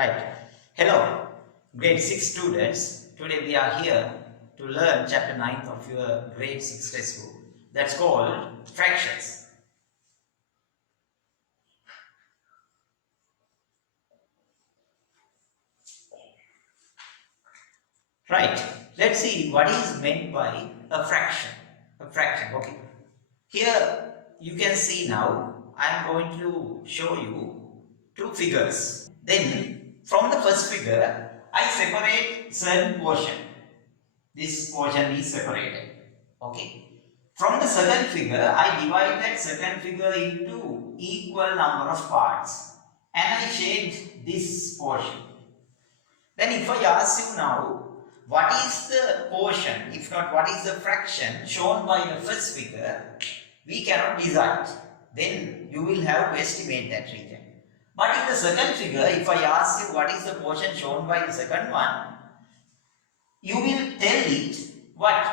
Right. Hello, grade 6 students. Today we are here to learn chapter 9 of your grade 6 textbook. That's called fractions. Right. Let's see what is meant by a fraction. A fraction. Okay. Here you can see now I am going to show you two figures. Then from the first figure I separate certain portion. This portion is separated. Okay. From the second figure, I divide that second figure into equal number of parts and I shade this portion. Then if I ask you now, what is the portion, if not what is the fraction shown by the first figure, we cannot decide. Then you will have to estimate that region. But in the second figure, if I ask you what is the portion shown by the second one, you will tell it what?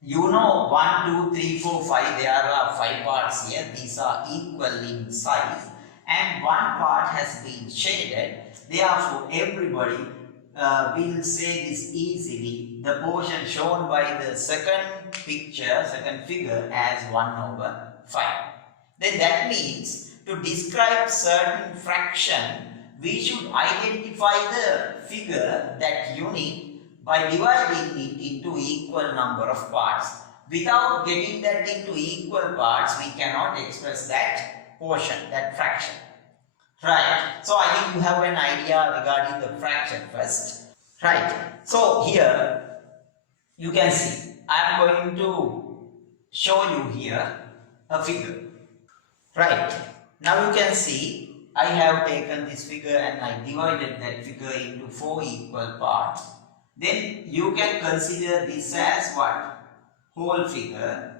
You know 1, 2, 3, 4, 5, there are 5 parts here, these are equal in size and one part has been shaded. Therefore, everybody will say this easily, the portion shown by the second figure as 1/5. Then that means to describe certain fraction, we should identify the figure, that unit, by dividing it into equal number of parts. Without getting that into equal parts, we cannot express that portion, that fraction. Right. So I think you have an idea regarding the fraction first. Right. So here you can see I am going to show you here a figure. Right. Now you can see I have taken this figure and I divided that figure into 4 equal parts. Then you can consider this as what? Whole figure.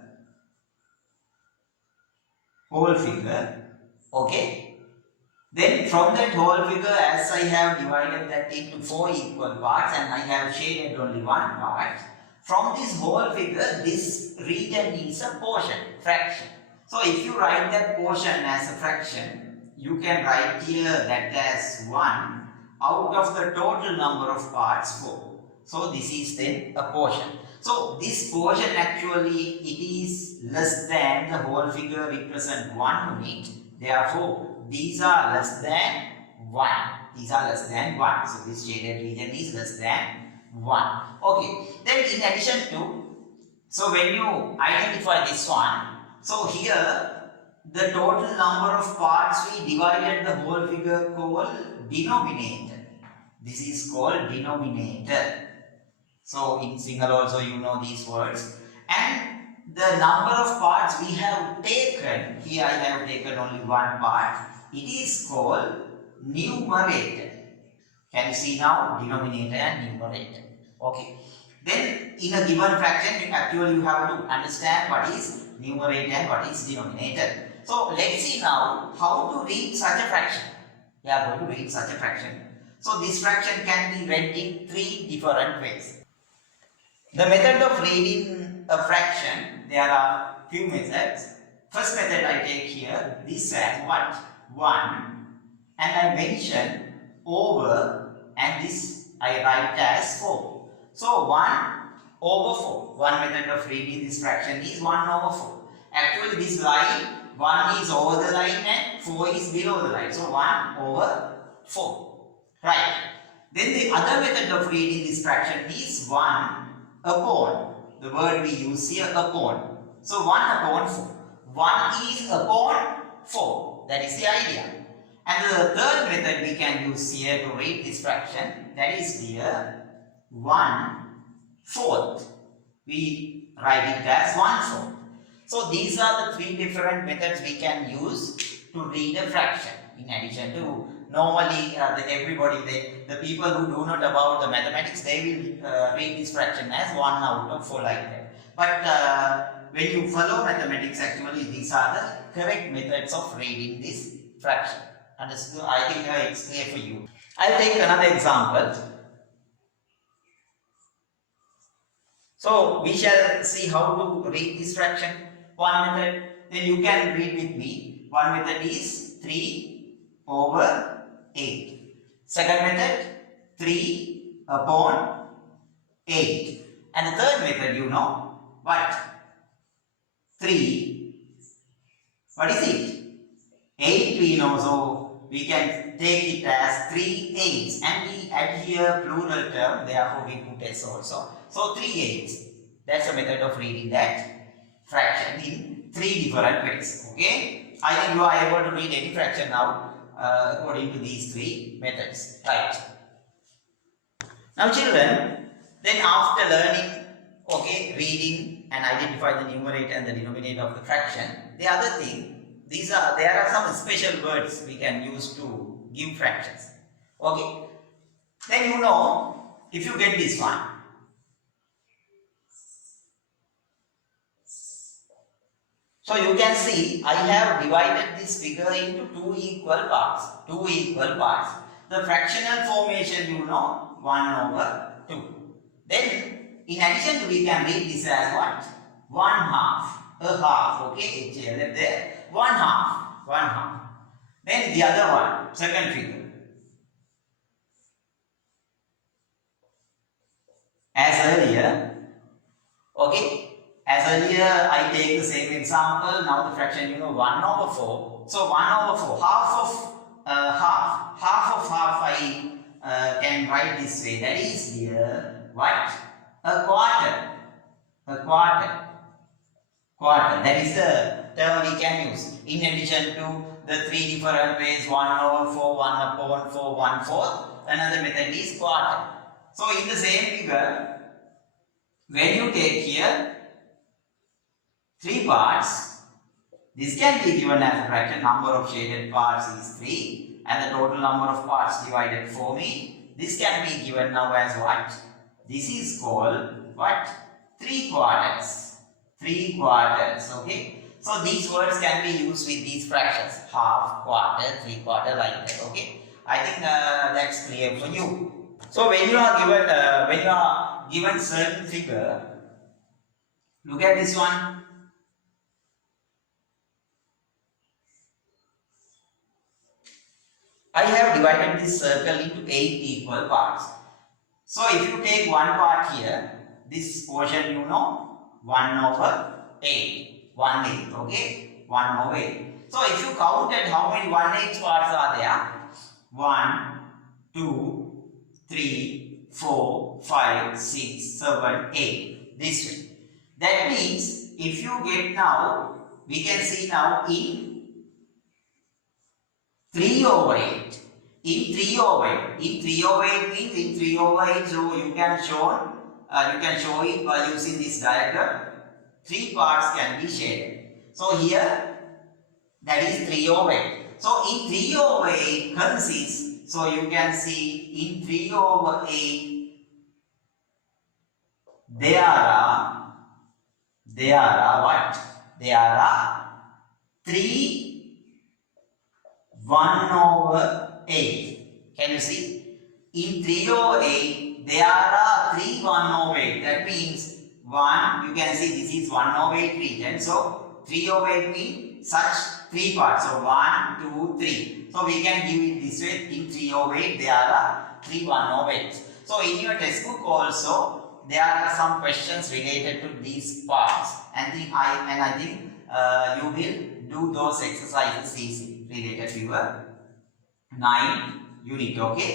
Okay. Then from that whole figure, as I have divided that into 4 equal parts and I have shaded only one part, from this whole figure, this region is a portion, fraction. So if you write that portion as a fraction, you can write here that as 1 out of the total number of parts, 4. So this is then a portion. So this portion actually it is less than the whole figure represent 1 unit. Therefore, these are less than 1. These are less than 1. So this shaded region is less than 1. Okay. Then in addition to, so when you identify this one, so here the total number of parts we divided the whole figure called denominator. This is called denominator. So in Single also you know these words. And the number of parts we have taken, here I have taken only one part, it is called numerator. Can you see now? Denominator and numerator. Okay. Then in a given fraction, actually you have to understand what is numerator and what is denominator. So let's see now how to read such a fraction. We are going to read such a fraction. So this fraction can be read in 3 different ways. The method of reading a fraction, there are few methods. First method I take here, this as what? 1, and I mention over, and this I write as 4. So 1/4. One method of reading this fraction is 1/4. Actually this line, 1 is over the line and 4 is below the line. So 1/4. Right. Then the other method of reading this fraction is 1/, the word we use here, upon. So 1/4. 1 is upon 4. That is the idea. And the third method we can use here to read this fraction, that is here 1/4. We write it as 1/4. So these are the 3 different methods we can use to read a fraction. In addition to normally the people who do not about the mathematics, they will read this fraction as 1/4 like that. But when you follow mathematics, actually these are the correct methods of reading this fraction. Understood? I think it's clear for you. I'll take another example. So we shall see how to read this fraction. One method, then you can read with me. One method is 3/8. Second method, 3 upon 8. And the third method, you know, what? 3, what is it? 8 we know, so we can take it as 3 eighths, and we add here plural term, therefore we put s also. So 3 eighths. That's a method of reading that fraction in 3 different ways. Okay? I think you are able to read any fraction now according to these 3 methods. Right. Now children, then after learning, okay, reading and identify the numerator and the denominator of the fraction, the other thing, there are some special words we can use to give fractions. Okay. Then you know, if you get this one, so you can see I have divided this figure into 2 equal parts. 2 equal parts. The fractional formation, you know, 1 over 2. Then in addition we can read this as what? 1 half. A half. Okay, HA left there. 1 half. 1 half. Then the other one, second figure. As earlier, okay. As earlier, I take the same example. Now the fraction, you know, 1 over 4. So 1 over 4, half of half I can write this way. That is here, what? A quarter. A quarter. Quarter. That is the term we can use. In addition to the 3 different ways, 1 over 4, 1 upon 4, 1/4. Another method is quarter. So in the same figure, when you take here 3 parts, this can be given as a fraction. Number of shaded parts is 3 and the total number of parts divided for me. This can be given now as what? This is called what? 3 quarters. 3 quarters. Okay. So these words can be used with these fractions. Half, quarter, 3/4 like that. Okay. I think that's clear for you. So when you are given certain figure, look at this one. I have divided this circle into 8 equal parts. So if you take one part here, this portion, you know, 1 over 8. 1/8, okay? 1 over 8. So if you counted how many 1/8 parts are there? 1, 2, 3, 4, 5, 6, 7, 8. This way. That means if you get now, we can see now in 3 over 8. In 3 over 8. In 3 over 8 means in 3 over 8, so you can show it by using this diagram. 3 parts can be shaded. So here, that is 3 over 8. So in 3 over 8 consists, so you can see in 3 over 8, there are what? There are 3 1 over 8. Can you see? In 3 over 8, there are 3 1 over 8. That means 1, you can see this is 1 over 8 region. So 3 over 8 means such 3 parts. So 1, 2, 3. So we can give it this way. In 3 over 8, there are 3 1 over 8. So in your textbook also, there are some questions related to these parts. And I think you will do those exercises easily related to your 9 unit. Okay,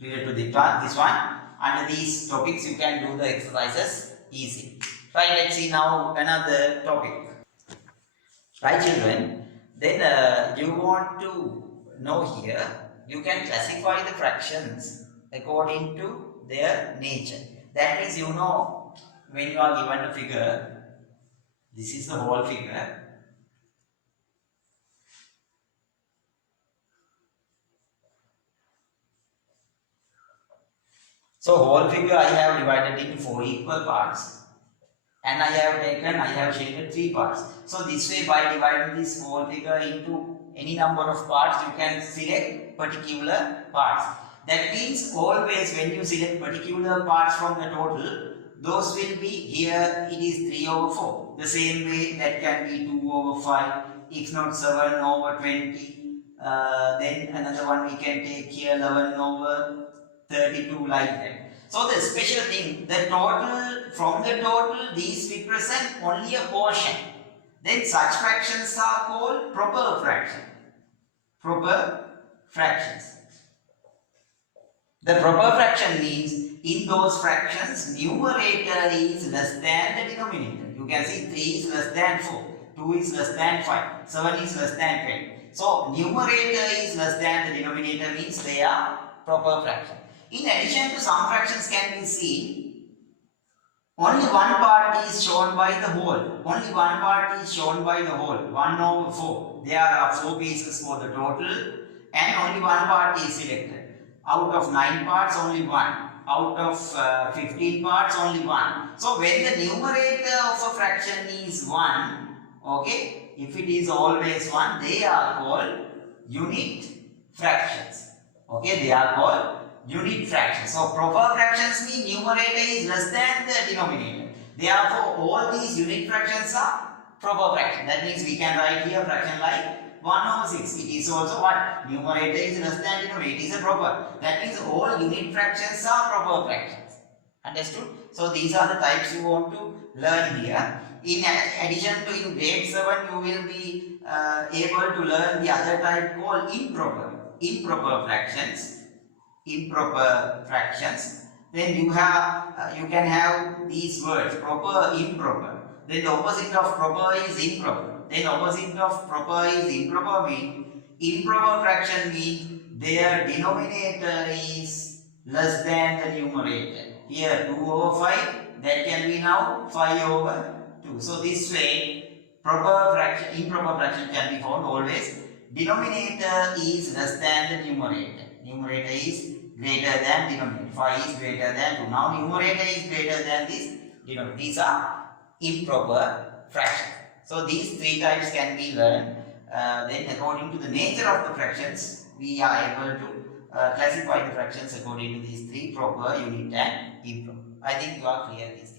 related to this one. Under these topics, you can do the exercises easy. Right, let's see now another topic. Right, children, then you want to know here, you can classify the fractions according to their nature. That means, you know, when you are given a figure, this is the whole figure. So whole figure I have divided into 4 equal parts, and I have shaded 3 parts. So this way, by dividing this whole figure into any number of parts, you can select particular parts. That means always when you select particular parts from the total, those will be, here it is 3 over 4. The same way that can be 2 over 5, if not 7 over 20, then another one we can take here 11 over 32 like that. So the special thing, the total, from the total these represent only a portion. Then such fractions are called proper fraction. Proper fractions. The proper fraction means in those fractions numerator is less than the denominator. You can see 3 is less than 4, 2 is less than 5, 7 is less than 10. So numerator is less than the denominator means they are proper fraction. In addition to some fractions can be seen, only one part is shown by the whole. Only one part is shown by the whole. 1 over 4. There are 4 pieces for the total and only one part is selected. Out of 9 parts, only 1. Out of 15 parts, only 1. So when the numerator of a fraction is 1, okay, if it is always 1, they are called unit fractions. Okay, they are called unit fractions. So proper fractions mean numerator is less than the denominator. Therefore, all these unit fractions are proper fractions. That means we can write here fraction like 1 over 6. It is also what? Numerator is less than denominator. It is a proper. That means all unit fractions are proper fractions. Understood? So these are the types you want to learn here. In addition to in grade 7, you will be able to learn the other type called improper. Improper fractions. Improper fractions. Then you can have these words proper, improper. Then the opposite of proper is improper. Then opposite of proper is improper means improper fraction means their denominator is less than the numerator. Here 2 over 5, that can be now 5 over 2. So this way proper fraction, improper fraction can be found always. Denominator is less than the numerator. Numerator is greater than denominator. 5 is greater than 2. Now numerator is greater than this denominator. These are improper fractions. So these 3 types can be learned. Then according to the nature of the fractions, we are able to classify the fractions according to these 3: proper, unit and improper. I think you are clear this.